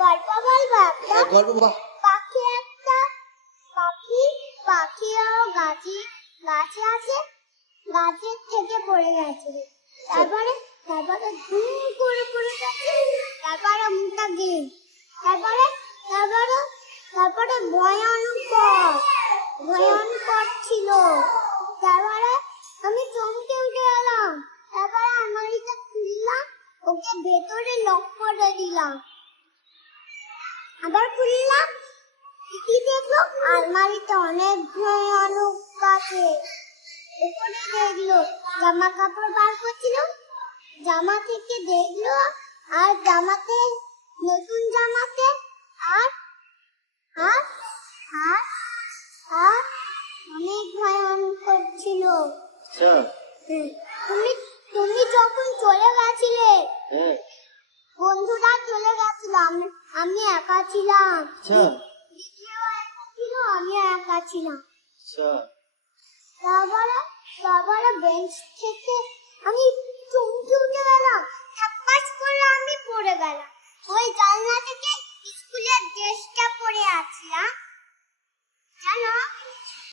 গল্প বলবো একটা। গল্প বাহ। পাখি একটা পাখিও গাছে আছে, গাছের থেকে পড়ে গেছে। তারপরে ধুম করে পড়ে গেছে। তারপরে মুখটা গেল। তারপরে ভয়ঙ্কর ছিল। তারপরে আমি চমকে উঠে গেলাম। তারপরে আলমারিটা খুললাম, ওকে ভেতরে লক করে দিলাম। আবার খুললাম, কি দেখলো? আলমারিতে অনেক ভয়ানক আছে। উপরে দেখলো জামা কাপড় বার করছিল, জামা থেকে দেখলো, আর জামাতে নতুন জামাতে আর আর আর আর অনেক ভয়ঙ্কর ছিল। তুমি যখন চলে গেছিলে, বন্ধুরা চলে গেছিল, আমি একা ছিলাম। আমি একা ছিলাম। তারপরে বেঞ্চ থেকে আমি চমকে উঠে গেলাম। ঠাপাস করে আমি পড়ে গেলাম। ওই জানলা থেকে স্কুলের ড্রেসটা পরে আছি, জানো।